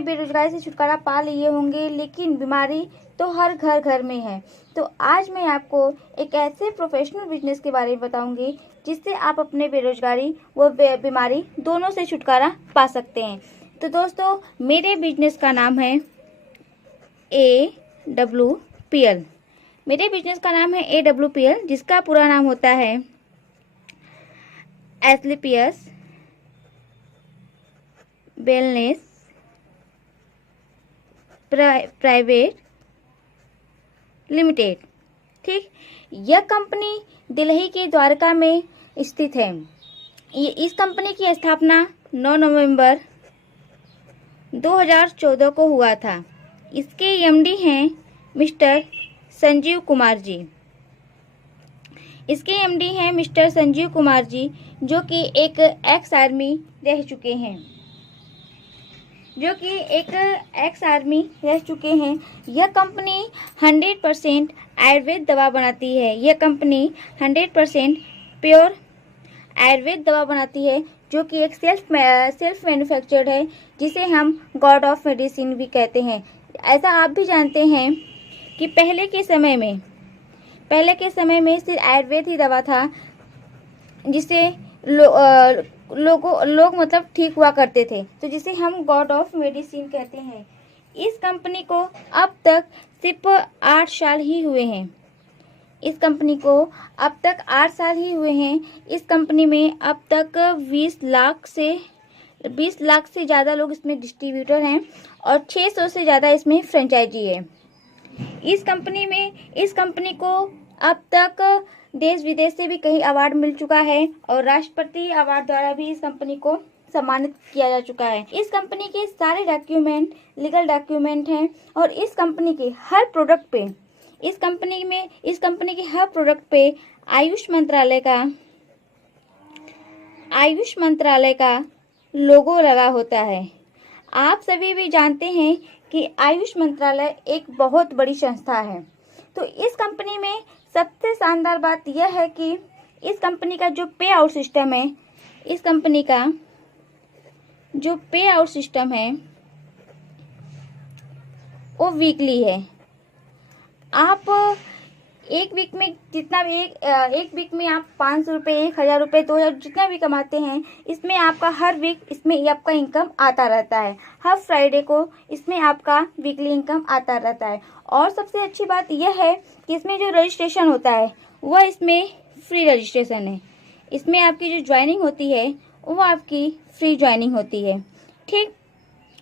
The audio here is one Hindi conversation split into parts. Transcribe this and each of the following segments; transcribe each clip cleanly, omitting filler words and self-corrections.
बेरोजगारी से छुटकारा पा लिए होंगे, लेकिन बीमारी तो हर घर घर में है। तो आज मैं आपको एक ऐसे प्रोफेशनल बिजनेस के बारे में बताऊंगी जिससे आप अपने बेरोजगारी व बीमारी दोनों से छुटकारा पा सकते हैं। तो दोस्तों, मेरे बिजनेस का नाम है AWPL। मेरे बिजनेस का नाम है AWPL, जिसका पूरा नाम होता है एस्क्लेपियस वेलनेस प्राइवेट लिमिटेड। ठीक, यह कंपनी दिल्ली के द्वारका में स्थित है। इस कंपनी की स्थापना 9 नवंबर 2014 को हुआ था। इसके एमडी हैं मिस्टर संजीव कुमार जी। इसके एमडी हैं मिस्टर संजीव कुमार जी, जो कि एक एक्स आर्मी रह चुके हैं। यह कंपनी 100% आयुर्वेद दवा बनाती है। यह कंपनी 100% प्योर आयुर्वेद दवा बनाती है, जो कि एक सेल्फ मैन्युफैक्चर्ड है, जिसे हम गॉड ऑफ मेडिसिन भी कहते हैं। ऐसा आप भी जानते हैं कि पहले के समय में सिर्फ आयुर्वेद ही दवा था, जिसे लोग मतलब ठीक हुआ करते थे, तो जिसे हम गॉड ऑफ मेडिसिन कहते हैं। इस कंपनी को अब तक सिर्फ 8 साल ही हुए हैं। इस कंपनी में अब तक 20 लाख से ज़्यादा लोग इसमें डिस्ट्रीब्यूटर हैं और 600 से ज़्यादा इसमें फ्रेंचाइजी है। इस कंपनी को अब तक देश विदेश से भी कई अवार्ड मिल चुका है और राष्ट्रपति अवार्ड द्वारा भी इस कंपनी को सम्मानित किया जा चुका है। इस कंपनी के सारे डॉक्यूमेंट लीगल डॉक्यूमेंट हैं और इस कंपनी के हर प्रोडक्ट पे आयुष मंत्रालय का लोगो लगा होता है। आप सभी भी जानते हैं कि आयुष मंत्रालय एक बहुत बड़ी संस्था है। तो इस कंपनी में सबसे शानदार बात यह है कि इस कंपनी का जो पे आउट सिस्टम है वो वीकली है। आप एक वीक में आप 500 रुपये, 1000 रुपये, 2000 जितना भी कमाते हैं, इसमें आपका हर वीक इसमें आपका इनकम आता रहता है। हर फ्राइडे को इसमें आपका वीकली इनकम आता रहता है। और सबसे अच्छी बात यह है कि इसमें जो रजिस्ट्रेशन होता है वह इसमें फ्री रजिस्ट्रेशन है। इसमें आपकी जो ज्वाइनिंग होती है वो आपकी फ्री ज्वाइनिंग होती है। ठीक,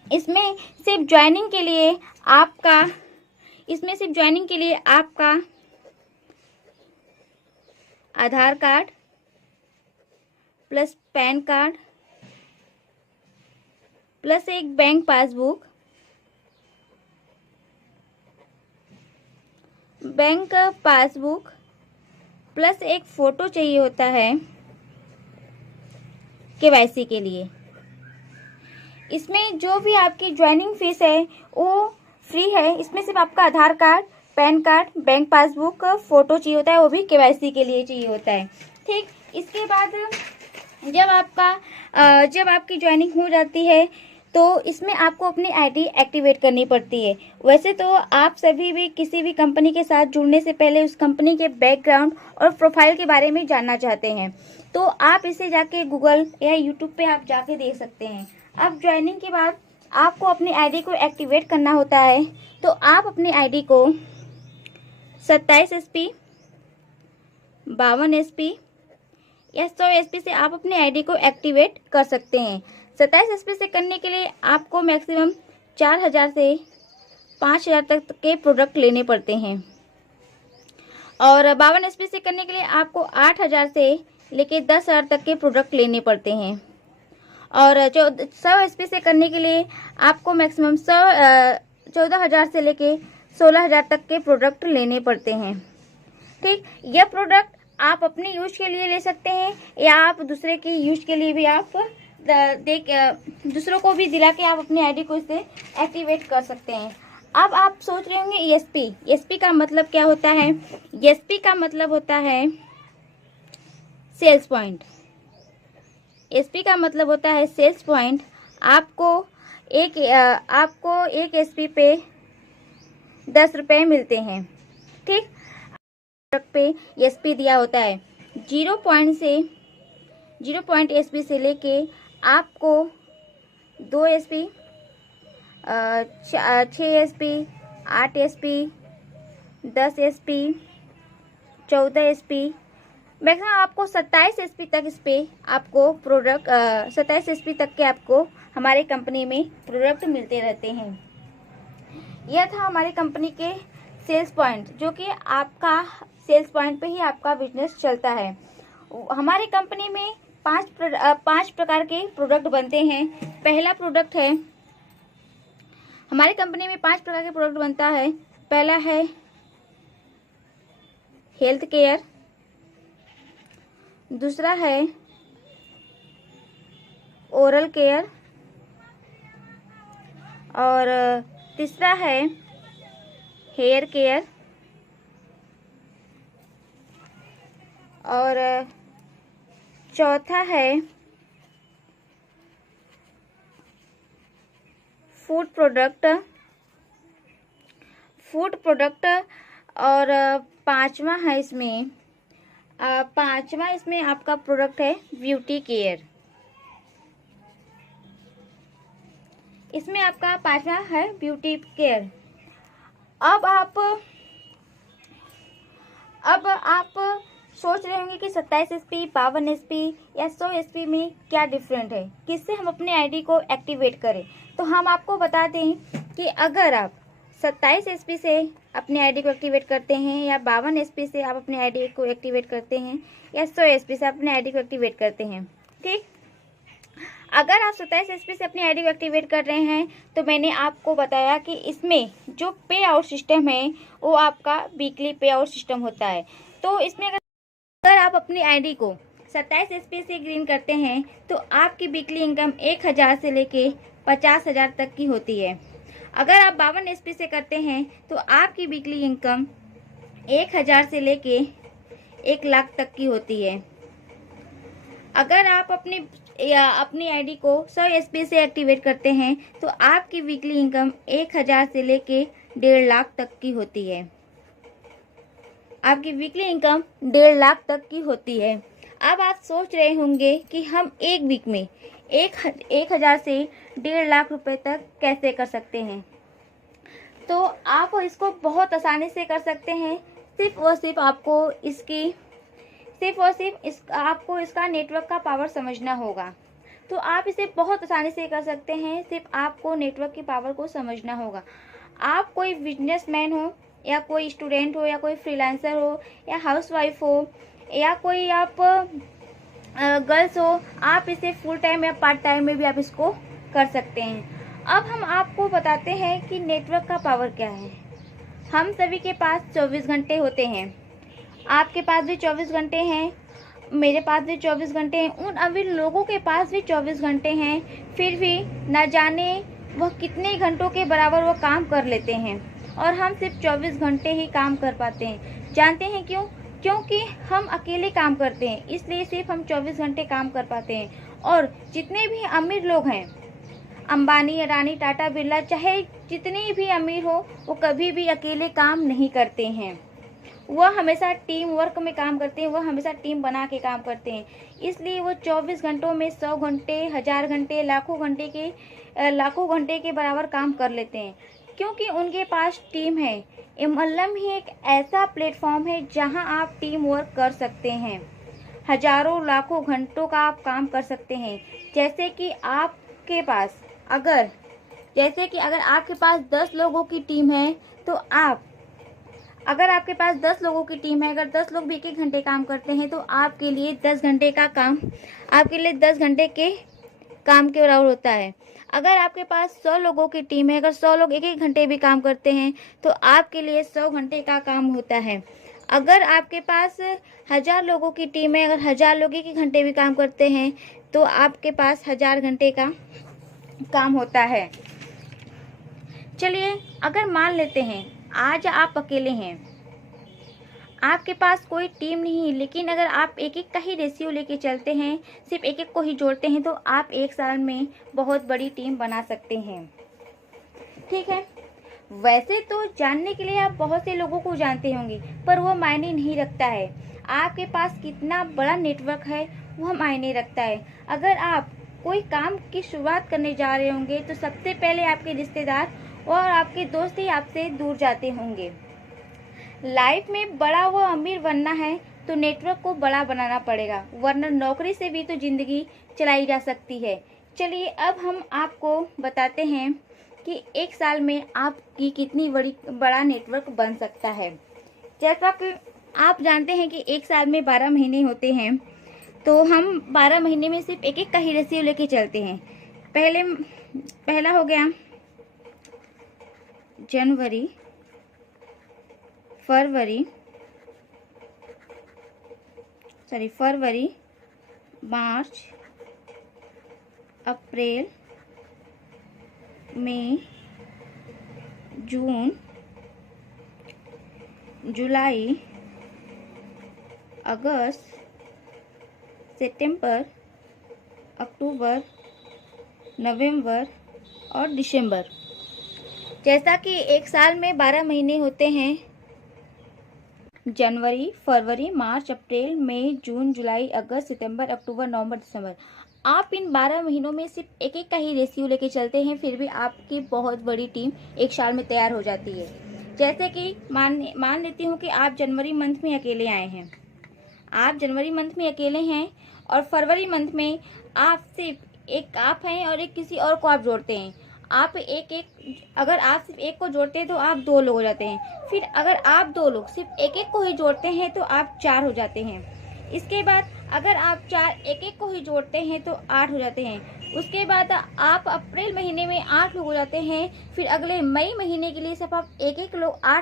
इसमें सिर्फ ज्वाइनिंग के लिए आपका Aadhaar card plus pan card plus एक बैंक पासबुक प्लस एक फोटो चाहिए होता है केवाईसी के लिए। इसमें जो भी आपकी ज्वाइनिंग फीस है वो फ्री है। इसमें सिर्फ आपका Aadhaar card, pan card, bank passbook, photo चाहिए होता है, वो भी केवाईसी के लिए चाहिए होता है। ठीक, इसके बाद जब आपकी ज्वाइनिंग हो जाती है तो इसमें आपको अपनी आईडी एक्टिवेट करनी पड़ती है। वैसे तो आप सभी भी किसी भी कंपनी के साथ जुड़ने से पहले उस कंपनी के बैकग्राउंड और प्रोफाइल के बारे में जानना चाहते हैं, तो आप इसे जाके गूगल या यूट्यूब पे आप जाके देख सकते हैं। अब ज्वाइनिंग के बाद आपको अपनी आईडी को एक्टिवेट करना होता है, तो आप अपनी आईडी को 27 SP, 52 SP या 100 SP से आप अपनी आईडी को एक्टिवेट कर सकते हैं। 27 SP से करने के लिए आपको मैक्सिमम 4000 से 5000 तक के प्रोडक्ट लेने पड़ते हैं और 52 SP से करने के लिए आपको 8000 से लेके 10,000 तक के प्रोडक्ट लेने पड़ते हैं और 100 SP से करने के लिए आपको मैक्सिमम 14,000 से लेके 16,000 तक के प्रोडक्ट लेने पड़ते हैं। ठीक, यह प्रोडक्ट आप अपने यूज के लिए ले सकते हैं या आप दूसरे के यूज के लिए भी आप दूसरों को भी दिला के आप अपनी आईडी को इससे एक्टिवेट कर सकते हैं। अब आप सोच रहे होंगे ESP का मतलब क्या होता है? ESP का मतलब होता है सेल्स पॉइंट। ESP का मतलब होता है सेल्स पॉइंट। आपको आपको 1 SP पे 10 रुपये मिलते हैं। ठीक, प्रोडक्ट पे SP दिया होता है। 0 SP से लेके आपको 2 SP, 6 SP, 8 SP, 10 SP, 14 SP, maximum आपको 27 SP तक इस पे आपको प्रोडक्ट 27 SP तक के आपको हमारे कंपनी में प्रोडक्ट मिलते रहते हैं। यह था हमारी कंपनी के सेल्स पॉइंट, जो कि आपका सेल्स पॉइंट पे ही आपका बिजनेस चलता है। हमारी कंपनी में 5 प्रकार के प्रोडक्ट बनते हैं। पहला प्रोडक्ट है, हमारी कंपनी में 5 प्रकार के प्रोडक्ट बनता है। पहला है हेल्थ केयर, दूसरा है ओरल केयर, और तीसरा है हेयर केयर, और चौथा है फूड प्रोडक्ट, और पांचवा इसमें आपका प्रोडक्ट है ब्यूटी केयर। इसमें आपका पांचवा है ब्यूटी केयर। अब आप सोच रहे होंगे कि 27 SP, 52 SP या 100 SP में क्या डिफरेंट है, किससे हम अपने आईडी को एक्टिवेट करें। तो हम आपको बता दें कि अगर आप 27 SP से अपने आईडी को एक्टिवेट करते हैं, या 52 SP से आप अपने आईडी को एक्टिवेट करते हैं, या 100 SP से अपने आईडी को एक्टिवेट करते हैं। ठीक, अगर आप 27 SP से अपनी आईडी को एक्टिवेट कर रहे हैं, तो मैंने आपको बताया कि इसमें जो पे आउट सिस्टम है वो आपका वीकली पे आउट सिस्टम होता है। तो इसमें अगर आप अपनी आईडी को 27 SP से ग्रीन करते हैं, तो आपकी वीकली इनकम 1000 से लेके 50,000 तक की होती है। अगर आप 52 SP से करते हैं, तो आपकी वीकली इनकम 1000 से लेके 1 लाख तक की होती है। अगर आप अपनी आईडी को 100 SP से एक्टिवेट करते हैं, तो आपकी वीकली इनकम 1000 से लेके 1.5 लाख तक की होती है। आपकी वीकली इनकम 1.5 लाख तक की होती है। अब आप सोच रहे होंगे कि हम एक वीक में 1000 से 1.5 लाख रुपए तक कैसे कर सकते हैं। तो आप इसको बहुत आसानी से कर सकते हैं। सिर्फ और सिर्फ आपको इसका नेटवर्क का पावर समझना होगा। तो आप इसे बहुत आसानी से कर सकते हैं। सिर्फ आपको नेटवर्क की पावर को समझना होगा। आप कोई बिजनेसमैन हो, या कोई स्टूडेंट हो, या कोई फ्रीलांसर हो, या हाउसवाइफ हो, या कोई आप गर्ल्स हो, आप इसे फुल टाइम या पार्ट टाइम में भी आप इसको कर सकते हैं। अब हम आपको बताते हैं कि नेटवर्क का पावर क्या है। हम सभी के पास 24 घंटे होते हैं। आपके पास भी 24 घंटे हैं, मेरे पास भी 24 घंटे हैं, उन अमीर लोगों के पास भी 24 घंटे हैं। फिर भी न जाने वह कितने घंटों के बराबर वो काम कर लेते हैं, और हम सिर्फ 24 घंटे ही काम कर पाते हैं। जानते हैं क्यों? क्योंकि हम अकेले काम करते हैं, इसलिए सिर्फ हम 24 घंटे काम कर पाते हैं। और जितने भी अमीर लोग हैं, अंबानी, अडानी, टाटा, बिरला, चाहे जितने भी अमीर हो, वो कभी भी अकेले काम नहीं करते हैं। वह हमेशा टीम वर्क में काम करते हैं, वह हमेशा टीम बना के काम करते हैं। इसलिए वो 24 घंटों में 100 घंटे, 1000 घंटे, लाखों घंटे के बराबर काम कर लेते हैं, क्योंकि उनके पास टीम है। MLM ही एक ऐसा प्लेटफॉर्म है जहां आप टीम वर्क कर सकते हैं। हजारों लाखों घंटों का आप काम कर सकते हैं। जैसे कि अगर आपके पास 10 लोगों की टीम है, तो अगर आपके पास 10 लोगों की टीम है, अगर 10 लोग भी 1-1 घंटे काम करते हैं, तो आपके लिए 10 घंटे का काम, आपके लिए 10 घंटे के काम के बराबर होता है। अगर आपके पास 100 लोगों की टीम है, अगर 100 लोग 1-1 घंटे भी काम करते हैं, तो आपके लिए 100 घंटे का काम होता है। अगर आपके पास 1000 लोगों की टीम है, अगर 1000 लोग 1-1 घंटे भी काम करते हैं, तो आपके पास 1000 घंटे का काम होता है। चलिए, अगर मान लेते हैं आज आप अकेले हैं, आपके पास कोई टीम नहीं, लेकिन अगर आप एक एक का ही रेशियो लेके चलते हैं, सिर्फ एक एक को ही जोड़ते हैं, तो आप एक साल में बहुत बड़ी टीम बना सकते हैं। ठीक है, वैसे तो जानने के लिए आप बहुत से लोगों को जानते होंगे, पर वो मायने नहीं रखता है। आपके पास कितना बड़ा नेटवर्क है वह मायने रखता है। अगर आप कोई काम की शुरुआत करने जा रहे होंगे तो सबसे पहले आपके रिश्तेदार और आपके दोस्त ही आपसे दूर जाते होंगे। लाइफ में बड़ा व अमीर बनना है तो नेटवर्क को बड़ा बनाना पड़ेगा, वरना नौकरी से भी तो जिंदगी चलाई जा सकती है। चलिए अब हम आपको बताते हैं कि एक साल में आपकी कितनी बड़ा नेटवर्क बन सकता है। जैसा कि आप जानते हैं कि एक साल में 12 महीने होते हैं, तो हम 12 महीने में सिर्फ एक एक का ही रेशियो लेके चलते हैं। पहला हो गया जनवरी, फरवरी, मार्च, अप्रैल, मई, जून, जुलाई, अगस्त, सितंबर, अक्टूबर, नवंबर और दिसंबर। जैसा कि एक साल में 12 महीने होते हैं, जनवरी, फरवरी, मार्च, अप्रैल, मई, जून, जुलाई, अगस्त, सितंबर, अक्टूबर, नवंबर, दिसंबर। आप इन 12 महीनों में सिर्फ एक एक का ही रेशियो लेके चलते हैं, फिर भी आपकी बहुत बड़ी टीम एक साल में तैयार हो जाती है। जैसे कि मान लेती हूँ कि आप जनवरी मंथ में अकेले आए हैं, और फरवरी मंथ में आप सिर्फ एक आप हैं और एक किसी और को आप जोड़ते हैं। अगर आप सिर्फ एक को जोड़ते हैं तो आप 2 लोग हो जाते हैं। फिर अगर आप 2 लोग सिर्फ एक एक को ही जोड़ते हैं तो आप 4 हो जाते हैं। इसके बाद अगर आप 4 एक एक को ही जोड़ते हैं तो 8 हो जाते हैं। उसके बाद आप अप्रैल महीने में 8 लोग हो जाते हैं। फिर अगले मई महीने के लिए सिर्फ आप 8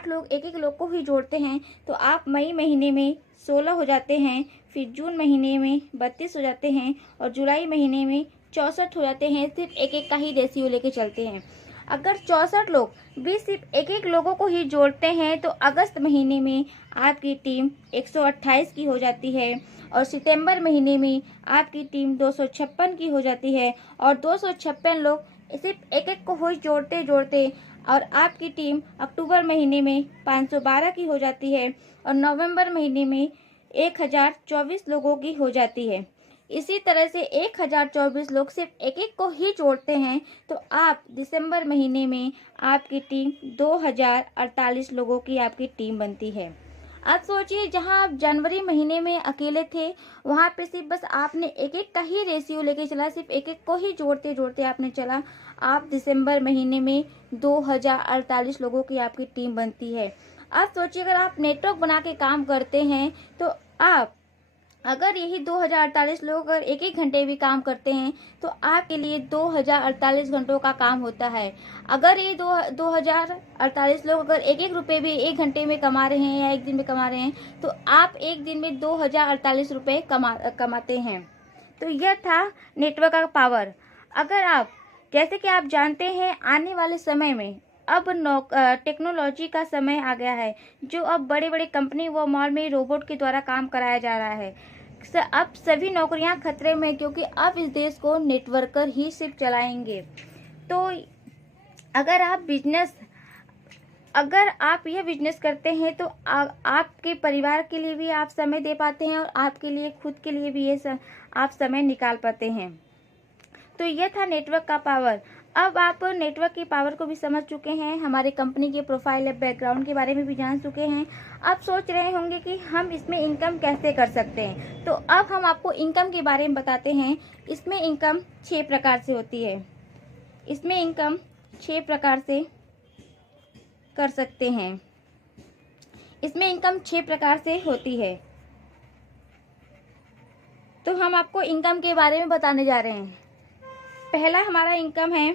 लोग एक एक लोग को ही जोड़ते हैं तो आप मई महीने में 16 हो जाते हैं। फिर जून महीने में 32 हो जाते हैं और जुलाई महीने में 64 हो जाते हैं। सिर्फ एक एक का ही रेशियो लेके चलते हैं। अगर 64 लोग भी सिर्फ एक एक लोगों को ही जोड़ते हैं तो अगस्त महीने में आपकी टीम 128 की हो जाती है और सितंबर महीने में आपकी टीम 256 की हो जाती है। और 256 लोग सिर्फ एक एक को ही जोड़ते जोड़ते और आपकी टीम अक्टूबर महीने में 512 की हो जाती है और नवंबर महीने में 1024 लोगों की हो जाती है। इसी तरह से 1024 लोग सिर्फ एक एक को ही जोड़ते हैं तो आप दिसंबर महीने में आपकी टीम 2048 लोगों की आपकी टीम बनती है। अब सोचिए, जहां आप जनवरी महीने में अकेले थे वहां पे सिर्फ बस आपने एक एक का ही रेशियो लेके चला, सिर्फ एक एक को ही जोड़ते जोड़ते आपने चला, आप दिसंबर महीने में 2048 लोगों की आपकी टीम बनती है। अब सोचिए, अगर आप नेटवर्क बना के काम करते हैं तो आप अगर यही 2048 लोग अगर एक एक घंटे भी काम करते हैं तो आपके लिए 2048 घंटों का काम होता है। अगर ये 2048 लोग अगर एक एक रुपये भी एक घंटे में कमा रहे हैं या एक दिन में कमा रहे हैं तो आप एक दिन में 2048 रुपये कमाते हैं। तो यह था नेटवर्क का पावर। अगर आप, जैसे कि आप जानते हैं, आने वाले समय में अब टेक्नोलॉजी का समय आ गया है, जो अब बड़े बड़े कंपनी व मॉल में रोबोट के द्वारा काम कराया जा रहा है। अब सभी नौकरियां खतरे में, क्योंकि अब इस देश को नेटवर्कर ही सिर्फ चलाएंगे। तो अगर आप यह बिजनेस करते हैं तो आपके परिवार के लिए भी आप समय दे पाते हैं और आपके लिए खुद के लिए भी आप समय निकाल पाते हैं। तो यह था नेटवर्क का पावर। अब आप नेटवर्क की पावर को भी समझ चुके हैं, हमारे कंपनी के प्रोफाइल या बैकग्राउंड के बारे में भी जान चुके हैं। आप सोच रहे होंगे कि हम इसमें इनकम कैसे कर सकते हैं, तो अब हम आपको इनकम के बारे में बताते हैं। इसमें इनकम 6 प्रकार से होती है। इसमें इनकम 6 प्रकार से कर सकते हैं। इसमें इनकम 6 प्रकार से होती है। तो हम आपको इनकम के बारे में बताने जा रहे हैं। पहला हमारा इनकम है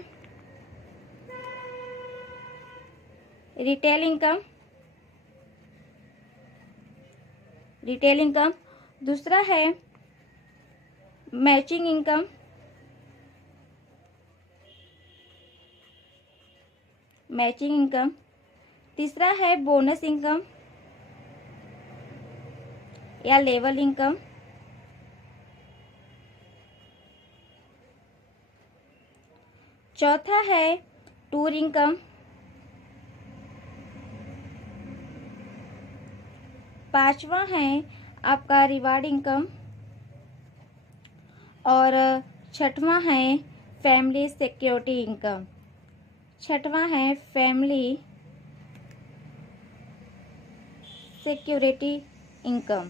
रिटेल इनकम। दूसरा है मैचिंग इनकम। तीसरा है बोनस इनकम। या लेवल इनकम। चौथा है टूर इनकम। पांचवा है आपका रिवार्ड इनकम। और छठवां है फैमिली सिक्योरिटी इनकम। छठवां है फैमिली सिक्योरिटी इनकम।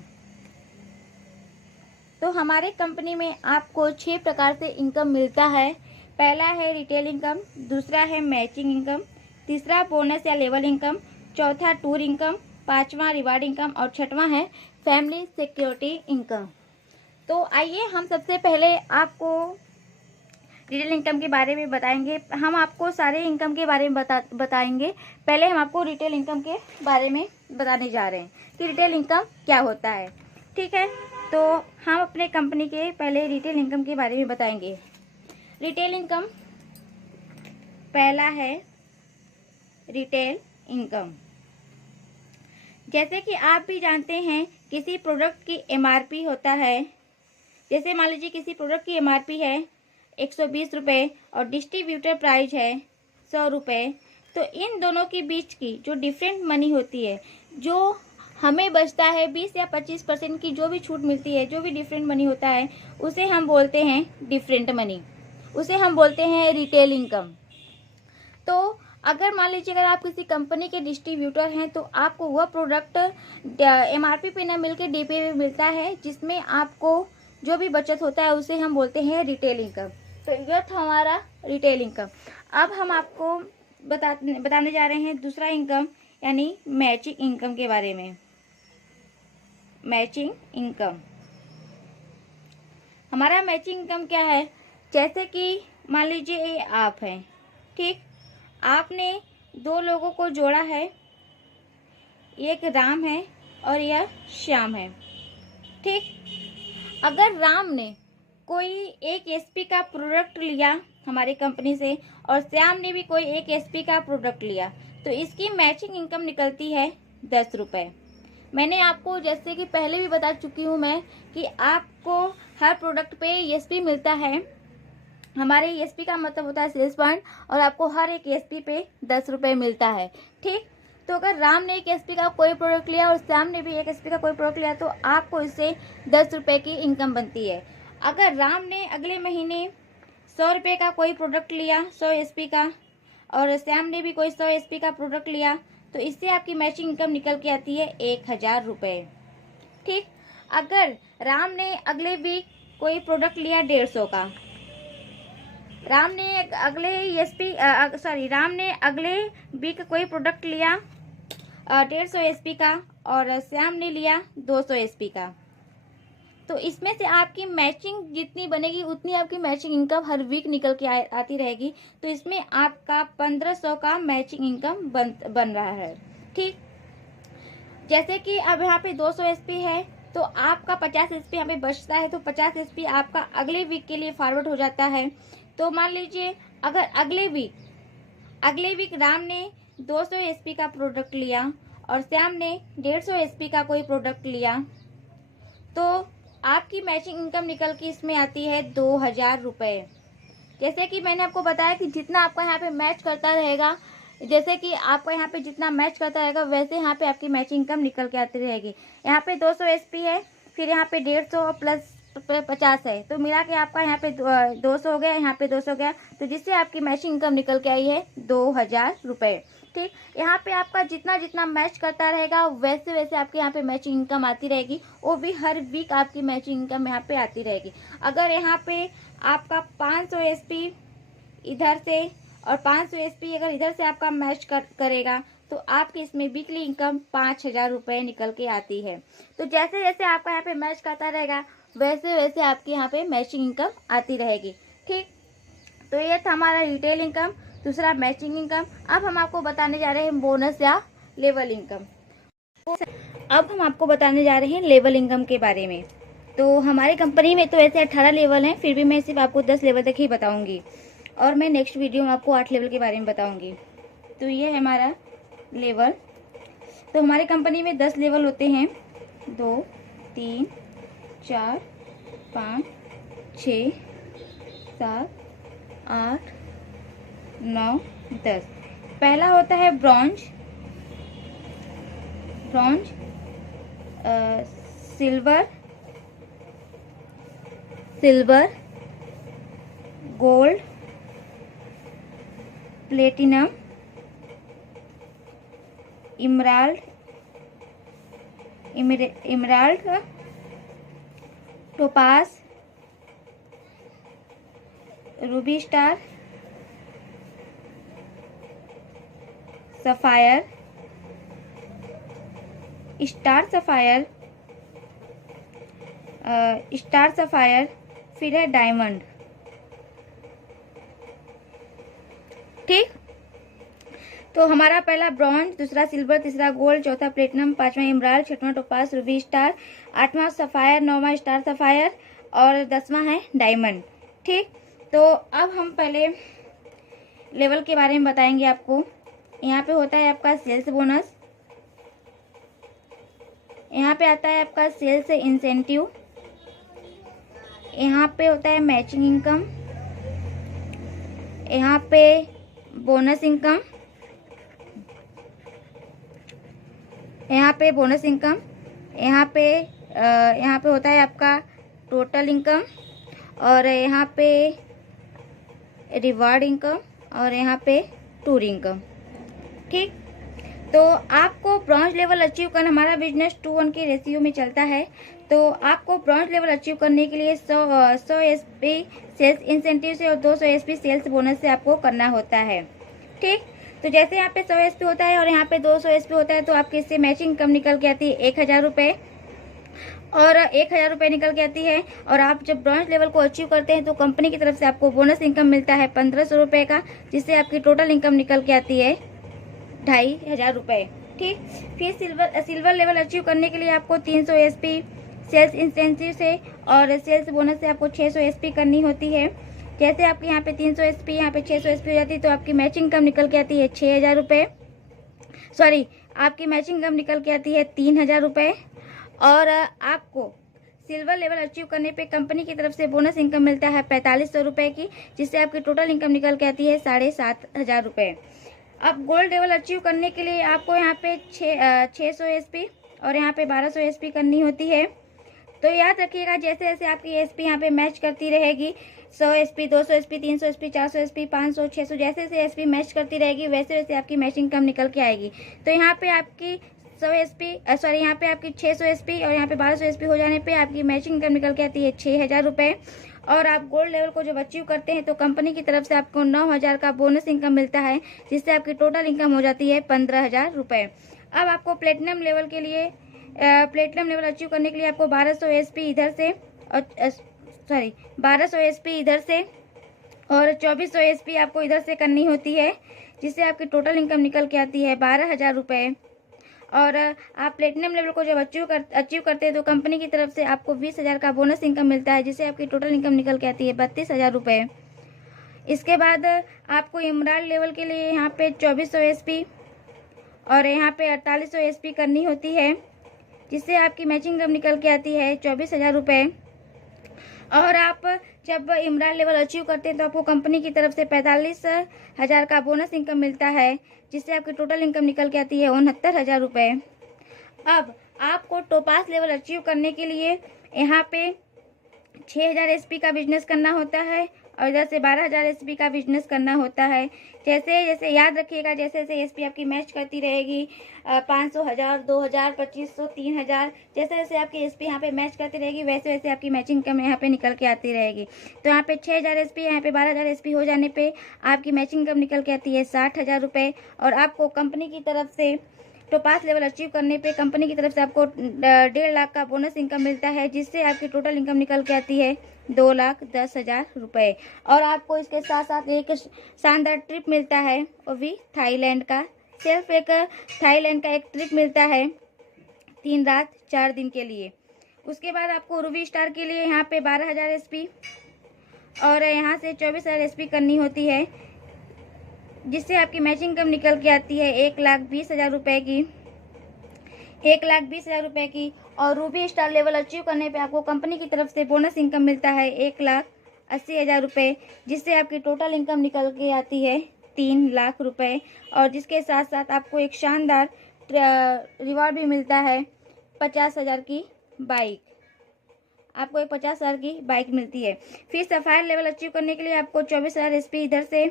तो हमारे कंपनी में आपको 6 प्रकार से इनकम मिलता है। पहला है रिटेल इनकम, दूसरा है मैचिंग इनकम, तीसरा बोनस या लेवल इनकम, चौथा टूर इनकम, पांचवा रिवार्ड इनकम और छठवां है फैमिली सिक्योरिटी इनकम। तो आइए हम सबसे पहले आपको रिटेल इनकम के बारे में बताएंगे। हम आपको सारे इनकम के बारे में बताएंगे। पहले हम आपको रिटेल इनकम के बारे में बताने जा रहे हैं कि रिटेल इनकम क्या होता है। ठीक है, तो हम अपने कंपनी के पहले रिटेल इनकम के बारे में बताएंगे। रिटेल इनकम, पहला है रिटेल इनकम। जैसे कि आप भी जानते हैं किसी प्रोडक्ट की एमआरपी होता है। जैसे मान लीजिए किसी प्रोडक्ट की एमआरपी है 120 रुपये और डिस्ट्रीब्यूटर प्राइस है 100 रुपये। तो इन दोनों के बीच की जो डिफरेंट मनी होती है, जो हमें बचता है 20 या 25% की जो भी छूट मिलती है, जो भी डिफरेंट मनी होता है, उसे हम बोलते हैं डिफरेंट मनी, उसे हम बोलते हैं रिटेल इनकम। तो अगर मान लीजिए अगर आप किसी कंपनी के डिस्ट्रीब्यूटर हैं तो आपको वह प्रोडक्ट एमआरपी पे न मिलकर डीपी पे मिलता है, जिसमें आपको जो भी बचत होता है उसे हम बोलते हैं रिटेल इनकम। तो यह था हमारा रिटेल इनकम। अब हम आपको बताने जा रहे हैं दूसरा इनकम यानी मैचिंग इनकम के बारे में। मैचिंग इनकम, हमारा मैचिंग इनकम क्या है? जैसे कि मान लीजिए ये आप हैं, ठीक, आपने 2 लोगों को जोड़ा है, एक राम है और यह श्याम है। ठीक, अगर राम ने कोई एक एसपी का प्रोडक्ट लिया हमारी कंपनी से और श्याम ने भी कोई एक एसपी का प्रोडक्ट लिया, तो इसकी मैचिंग इनकम निकलती है 10 रुपये। मैंने आपको जैसे कि पहले भी बता चुकी हूँ मैं कि आपको हर प्रोडक्ट पे एसपी मिलता है। हमारे एसपी का मतलब होता है सेल्स पॉइंट, और आपको हर एक एसपी पे 10 रुपये मिलता है। ठीक, तो अगर राम ने एक एसपी का कोई प्रोडक्ट लिया और श्याम ने भी एक एसपी का कोई प्रोडक्ट लिया तो आपको इससे 10 रुपये की इनकम बनती है। अगर राम ने अगले महीने 100 रुपये का कोई प्रोडक्ट लिया 100 एसपी का, और श्याम ने भी कोई 100 एसपी का प्रोडक्ट लिया, तो इससे आपकी मैचिंग इनकम निकल के आती है 1000 रुपये। ठीक, अगर राम ने अगले वीक कोई प्रोडक्ट लिया 150 का, राम ने अगले वीक कोई प्रोडक्ट लिया 150 एसपी का और श्याम ने लिया 200 एसपी का, तो इसमें से आपकी मैचिंग जितनी बनेगी उतनी आपकी मैचिंग इनकम हर वीक निकल के आती रहेगी। तो इसमें आपका 1500 का मैचिंग इनकम बन रहा है। ठीक, जैसे कि अब यहाँ पे 200 एसपी है तो आपका 50 एसपी यहाँ पे बचता है, तो 50 एसपी आपका अगले वीक के लिए फॉरवर्ड हो जाता है। तो मान लीजिए अगर अगले वीक राम ने 200 एसपी का प्रोडक्ट लिया और श्याम ने 150 एसपी का कोई प्रोडक्ट लिया, तो आपकी मैचिंग इनकम निकल के इसमें आती है 2000 रुपये। जैसे कि मैंने आपको बताया कि जितना आपका यहाँ पे मैच करता रहेगा, जैसे कि आपका यहाँ पे जितना मैच करता रहेगा वैसे यहाँ पे आपकी मैचिंग इनकम निकल के आती रहेगी। यहाँ पे 200 एसपी है, फिर यहाँ पे 150 प्लस 50 है, तो मिला के आपका यहाँ पे 200 हो गया, यहाँ पे 200 हो गया, तो जिससे आपकी मैचिंग इनकम निकल के आई है 2000 रुपये। ठीक, यहाँ पे आपका जितना जितना मैच करता रहेगा वैसे वैसे आपके यहाँ पे मैचिंग इनकम आती रहेगी, वो भी हर वीक आपकी मैचिंग इनकम यहाँ पे आती रहेगी। अगर यहाँ पे आपका 500 एसपी इधर से और 500 एसपी अगर इधर से आपका मैच करेगा तो आपकी इसमें वीकली इनकम 5000 रुपये निकल के आती है। तो जैसे जैसे आपका यहाँ पे मैच करता रहेगा वैसे वैसे आपके यहाँ पे मैचिंग इनकम आती रहेगी। ठीक, तो ये था हमारा रिटेल इनकम, दूसरा मैचिंग इनकम। अब हम आपको बताने जा रहे हैं बोनस या लेवल इनकम। अब हम आपको बताने जा रहे हैं लेवल इनकम के बारे में। तो हमारी कंपनी में तो ऐसे 18 लेवल हैं, फिर भी मैं सिर्फ आपको 10 लेवल तक ही बताऊंगी, और मैं नेक्स्ट वीडियो में आपको 8 लेवल के बारे में बताऊंगी। तो ये है हमारा लेवल। तो हमारी कंपनी में 10 लेवल होते हैं, 2 3 4 5 6 7 8 9 10। पहला होता है bronze, silver, gold, platinum, emerald, topaz, Ruby star, sapphire, star sapphire, फिर है डायमंड। ठीक, तो हमारा पहला ब्रॉन्ज, दूसरा सिल्वर, तीसरा गोल्ड, चौथा प्लेटिनम, पांचवा इमराल्ड, छठवां टोपास, रूबी स्टार, आठवां सफायर, नौवां स्टार सफायर और 10वां है डायमंड। ठीक, तो अब हम पहले लेवल के बारे में बताएंगे आपको। यहाँ पे होता है आपका सेल्स बोनस, यहाँ पे आता है आपका सेल्स इंसेंटिव, यहाँ पे होता है मैचिंग इनकम, यहाँ पे बोनस इनकम, यहाँ पे होता है आपका टोटल इनकम, और यहाँ पे रिवार्ड इनकम, और यहाँ पे टूर इनकम। ठीक, तो आपको ब्रॉन्ज लेवल अचीव करना, हमारा बिजनेस 2:1 के रेशियो में चलता है, तो आपको ब्रॉन्ज लेवल अचीव करने के लिए 100 एसपी सेल्स इंसेंटिव से और 200 एसपी सेल्स बोनस से आपको करना होता है। ठीक, तो जैसे यहाँ पे 100 एसपी होता है और यहाँ पे 200 एसपी होता है, तो आपके इससे मैचिंग इनकम निकल के आती है 1000 रुपये, और 1000 रुपये निकल के आती है। और आप जब ब्रॉन्ज लेवल को अचीव करते हैं तो कंपनी की तरफ से आपको बोनस इनकम मिलता है 1500 रुपये का, जिससे आपकी टोटल इनकम निकल के आती है 2500 रुपये। ठीक, फिर सिल्वर लेवल अचीव करने के लिए आपको 300 एसपी सेल्स इंसेंटिव से और सेल्स बोनस से आपको 600 एसपी करनी होती है। जैसे आपके यहाँ पे 300 एसपी, यहाँ पे 600 एसपी हो जाती है, तो आपकी मैचिंग इनकम निकल के आती है 6000 रुपये, सॉरी आपकी मैचिंग इनकम निकल के आती है 3000 रुपये। और आपको सिल्वर लेवल अचीव करने पे कंपनी की तरफ से बोनस इनकम मिलता है 4500 रुपये की, जिससे आपकी टोटल इनकम निकल के आती है 7500 रुपये। अब गोल्ड लेवल अचीव करने के लिए आपको यहाँ पे 600 एसपी और यहाँ पे 1200 एसपी करनी होती है। तो याद रखिएगा, जैसे जैसे आपकी एसपी यहाँ पे मैच करती रहेगी, 100 एसपी, 200 एसपी, 300 एसपी, 400 एसपी, 500, 600, जैसे जैसे एसपी मैच करती रहेगी वैसे वैसे आपकी मैचिंग इनकम निकल के आएगी। तो यहाँ पे आपकी 100 एसपी, सॉरी यहाँ पे आपकी 600 एसपी और यहाँ पे 1200 एसपी हो जाने पे आपकी मैचिंग इनकम निकल के आती है 6000 रुपये। और आप गोल्ड लेवल को जब अचीव करते हैं तो कंपनी की तरफ से आपको 9000 का बोनस इनकम मिलता है, जिससे आपकी टोटल इनकम हो जाती है 15000 रुपये। अब आपको प्लेटिनम लेवल के लिए प्लेटिनम लेवल अचीव करने के लिए आपको 1200 एसपी इधर से और 1200 एसपी इधर से और 2400 एसपी आपको इधर से करनी होती है, जिससे आपकी टोटल इनकम निकल के आती है 12000 रुपये। और आप प्लेटिनम लेवल को जब अचीव करते हैं तो कंपनी की तरफ से आपको 20000 का बोनस इनकम मिलता है, जिससे आपकी टोटल इनकम निकल के आती है 32000 रुपये। इसके बाद आपको इमराल्ड लेवल के लिए यहाँ पे 2400 एसपी और यहाँ पे 4800 एसपी करनी होती है, जिससे आपकी मैचिंग इनकम निकल के आती है 24000 रुपये। और आप जब इमराल्ड लेवल अचीव करते हैं तो आपको कंपनी की तरफ से 45000 का बोनस इनकम मिलता है, जिससे आपकी टोटल इनकम निकल के आती है 69000 रुपये। अब आपको टोपास लेवल अचीव करने के लिए यहाँ पे 6000 एसपी का बिजनेस करना होता है और इधर से 12000 एसपी का बिजनेस करना होता है। जैसे जैसे याद रखिएगा, जैसे जैसे एसपी आपकी मैच करती रहेगी 500, 1000, 2000, 2500, 3000, जैसे जैसे आपकी एसपी यहाँ पे मैच करती रहेगी वैसे वैसे आपकी मैचिंग इनकम यहाँ पे निकल के आती रहेगी। तो यहाँ पे 6000 एसपी, यहाँ पे 12000 एसपी हो जाने पे आपकी मैचिंग इनकम निकल के आती है 60000 रुपये। और आपको कंपनी की तरफ से टोपास लेवल अचीव करने पे कंपनी की तरफ से आपको 1.5 लाख का बोनस इनकम मिलता है, जिससे आपकी टोटल इनकम निकल के आती है 2,10,000 रुपये। और आपको इसके साथ साथ एक शानदार ट्रिप मिलता है, वो भी थाईलैंड का, सिर्फ एक थाईलैंड का एक ट्रिप मिलता है 3 रात 4 दिन के लिए। उसके बाद आपको रूबी स्टार के लिए यहाँ पे 12000 एसपी और यहाँ से 24000 एसपी करनी होती है, जिससे आपकी मैचिंग इनकम निकल के आती है 1,20,000 रुपये की। 1,20,000 रुपए की। और रूबी स्टार लेवल अचीव करने पे आपको कंपनी की तरफ से बोनस इनकम मिलता है 1,80,000 रुपये, जिससे आपकी टोटल इनकम निकल के आती है 3 लाख रुपए। और जिसके साथ साथ आपको एक शानदार रिवॉर्ड भी मिलता है 50,000 की बाइक। आपको एक 50,000 की बाइक मिलती है। फिर सफायर लेवल अचीव करने के लिए आपको 24,000 एसपी इधर से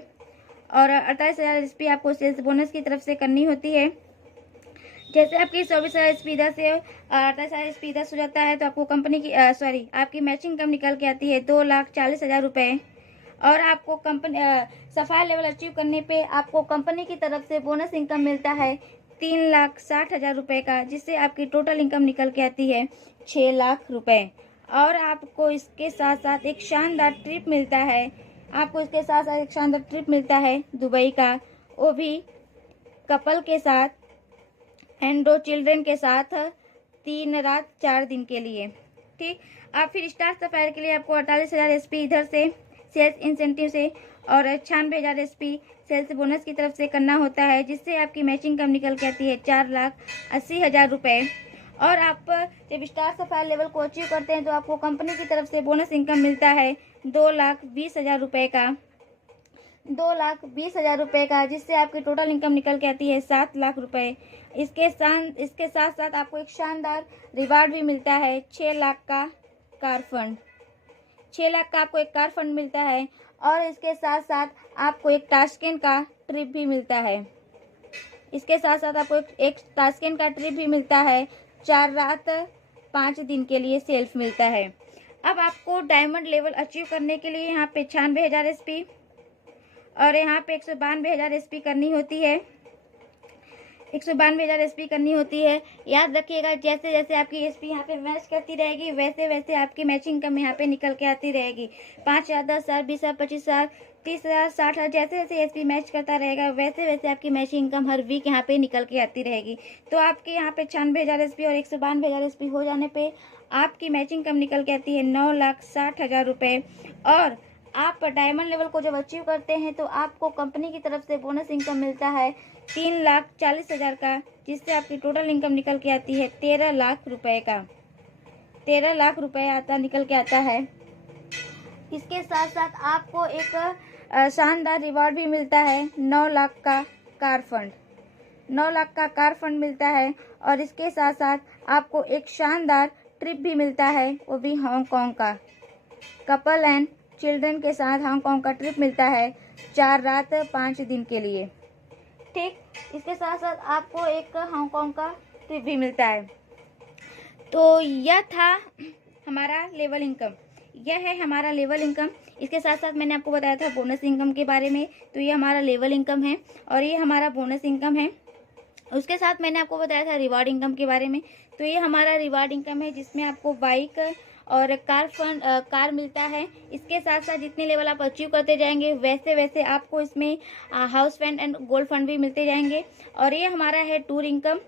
और 48,000 एसपी आपको सेल्स बोनस की तरफ से करनी होती है। जैसे आपकी 24,000 एसपी इधर से 48,000 एसपी इधर से हो जाता है तो आपको कंपनी की आपकी मैचिंग इनकम निकल के आती है 2,40,000 रुपये। और आपको कंपनी सफायर लेवल अचीव करने पे आपको कंपनी की तरफ से बोनस इनकम मिलता है 3,60,000 रुपये का, जिससे आपकी टोटल इनकम निकल के आती है 6 लाख रुपये। और आपको इसके साथ साथ एक शानदार ट्रिप मिलता है, दुबई का, वो भी कपल के साथ एंड 2 चिल्ड्रन के साथ 3 रात 4 दिन के लिए। ठीक, आप फिर स्टार सफायर के लिए आपको 48,000 एसपी इधर से सेल्स इंसेंटिव से और 96,000 एसपी सेल्स बोनस की तरफ से करना होता है, जिससे आपकी मैचिंग इनकम निकल के आती है 4,80,000 रुपये। और आप जब स्टार सफायर लेवल को अचीव करते हैं तो आपको कंपनी की तरफ से बोनस इनकम मिलता है 2,20,000 रुपये का, 2,20,000 रुपये का, जिससे आपकी टोटल इनकम निकल के आती है 7 लाख रुपये। इसके साथ साथ आपको एक शानदार रिवार्ड भी मिलता है 6 लाख का कार फंड। 6 लाख का आपको एक कार फंड मिलता है। और इसके साथ साथ आपको एक ताशकंद का ट्रिप भी मिलता है। इसके साथ साथ आपको एक ताशकंद का ट्रिप भी मिलता है, 4 रात 5 दिन के लिए सेल्फ मिलता है। अब आपको डायमंड लेवल अचीव करने के लिए यहाँ पे 96,000 एसपी और यहाँ पे 192,000 एसपी करनी होती है, 192,000 एसपी करनी होती है। याद रखिएगा, जैसे जैसे आपकी एसपी यहाँ पे मैच करती रहेगी वैसे वैसे आपकी मैचिंग इनकम यहाँ पे निकल के आती रहेगी। 5,000, 10,000, 20,000, 25,000, 30,000, 60,000, जैसे जैसे एसपी मैच करता रहेगा वैसे वैसे आपकी मैचिंग इनकम हर वीक यहाँ पे निकल के आती रहेगी। तो आपके यहाँ पे 96,000 एसपी और 192,000 एसपी हो जाने पे आपकी मैचिंग इनकम निकल के आती है 9,60,000 रुपये। और आप डायमंड लेवल को जब अचीव करते हैं तो आपको कंपनी की तरफ से बोनस इनकम मिलता है 3,40,000 का, जिससे आपकी टोटल इनकम निकल के आती है 13 लाख रुपए का, 13 लाख रुपए निकल के आता है। इसके साथ साथ आपको एक शानदार रिवॉर्ड भी मिलता है 9 लाख का कार फंड, 9 लाख का कार फंड मिलता है। और इसके साथ साथ आपको एक शानदार ट्रिप भी मिलता है, वो भी हांगकांग का, कपल एंड चिल्ड्रन के साथ हांगकांग का ट्रिप मिलता है 4 रात 5 दिन के लिए। ठीक, इसके साथ साथ आपको एक हांगकांग का ट्रिप भी मिलता है। तो यह था हमारा लेवल इनकम, यह है हमारा लेवल इनकम। इसके साथ साथ मैंने आपको बताया था बोनस इनकम के बारे में, तो ये हमारा लेवल इनकम है और ये हमारा बोनस इनकम है। उसके साथ मैंने आपको बताया था रिवार्ड इनकम के बारे में, तो ये हमारा रिवार्ड इनकम है जिसमें आपको बाइक और कार मिलता है। इसके साथ साथ जितने लेवल आप अचीव करते जाएंगे वैसे वैसे आपको इसमें house fund and gold fund भी मिलते जाएंगे। और ये हमारा है टूर इनकम,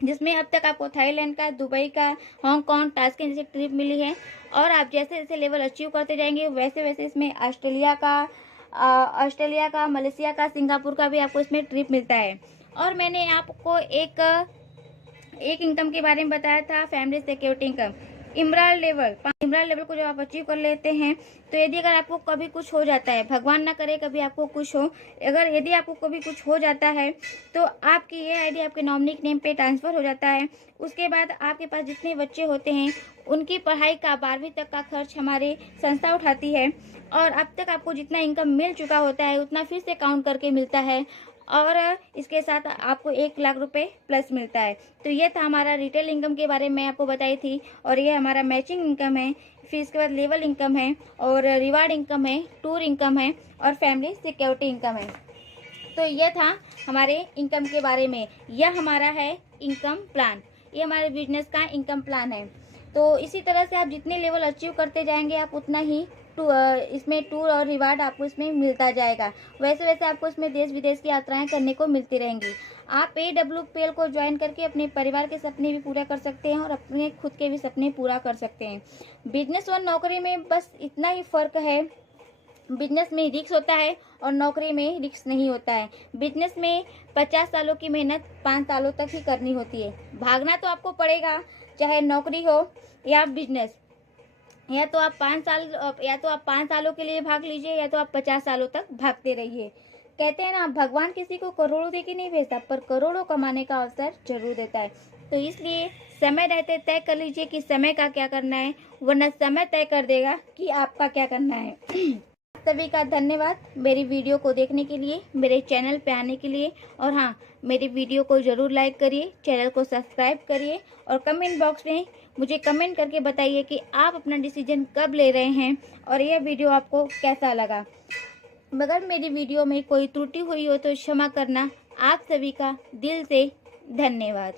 जिसमें अब तक आपको थाईलैंड का, दुबई का, हांगकांग, ताशकंद जैसे ट्रिप मिली है। और आप जैसे जैसे लेवल अचीव करते जाएंगे वैसे वैसे इसमें ऑस्ट्रेलिया का, मलेशिया का, सिंगापुर का भी आपको इसमें ट्रिप मिलता है। और मैंने आपको एक इनकम के बारे में बताया था, family security income. Emerald level को जब आप अचीव कर लेते हैं तो यदि अगर आपको कभी कुछ हो जाता है, भगवान ना करे कभी आपको कुछ हो, यदि आपको कभी कुछ हो जाता है तो आपकी ये आईडी आपके नॉमिनी के नेम पे ट्रांसफ़र हो जाता है। उसके बाद आपके पास जितने बच्चे होते हैं उनकी पढ़ाई का 12वीं तक का खर्च हमारी संस्था उठाती है। और अब तक आपको जितना इनकम मिल चुका होता है उतना फिर से काउंट करके मिलता है। और इसके साथ आपको 1 लाख रुपए प्लस मिलता है। तो ये था हमारा रिटेल इनकम के बारे में आपको बताई थी। और ये हमारा मैचिंग इनकम है, फिर इसके बाद लेवल इनकम है और रिवार्ड इनकम है, टूर इनकम है और फैमिली सिक्योरिटी इनकम है। तो ये था हमारे इनकम के बारे में। यह हमारा है इनकम प्लान, ये हमारे बिजनेस का इनकम प्लान है। तो इसी तरह से आप जितने लेवल अचीव करते जाएंगे आप उतना ही इसमें टूर और रिवार्ड आपको इसमें मिलता जाएगा। वैसे वैसे आपको इसमें देश विदेश की यात्राएं करने को मिलती रहेंगी। आप AWPL को ज्वाइन करके अपने परिवार के सपने भी पूरा कर सकते हैं और अपने खुद के भी सपने पूरा कर सकते हैं। बिजनेस और नौकरी में बस इतना ही फ़र्क है बिजनेस में रिस्क होता है और नौकरी में रिस्क नहीं होता है। बिजनेस में 50 सालों की मेहनत 5 सालों तक ही करनी होती है। भागना तो आपको पड़ेगा, चाहे नौकरी हो या बिजनेस। या तो आप 5 सालों के लिए भाग लीजिए, या तो आप 50 सालों तक भागते रहिए। कहते हैं ना, भगवान किसी को करोड़ों दे के नहीं भेजता, पर करोड़ों कमाने का अवसर जरूर देता है। तो इसलिए समय रहते तय कर लीजिए कि समय का क्या करना है, वरना समय तय कर देगा कि आपका क्या करना है। सभी का धन्यवाद मेरी वीडियो को देखने के लिए, मेरे चैनल पे आने के लिए। और हाँ, मेरी वीडियो को ज़रूर लाइक करिए, चैनल को सब्सक्राइब करिए और कमेंट बॉक्स में मुझे कमेंट करके बताइए कि आप अपना डिसीजन कब ले रहे हैं और यह वीडियो आपको कैसा लगा। अगर मेरी वीडियो में कोई त्रुटि हुई हो तो क्षमा करना। आप सभी का दिल से धन्यवाद।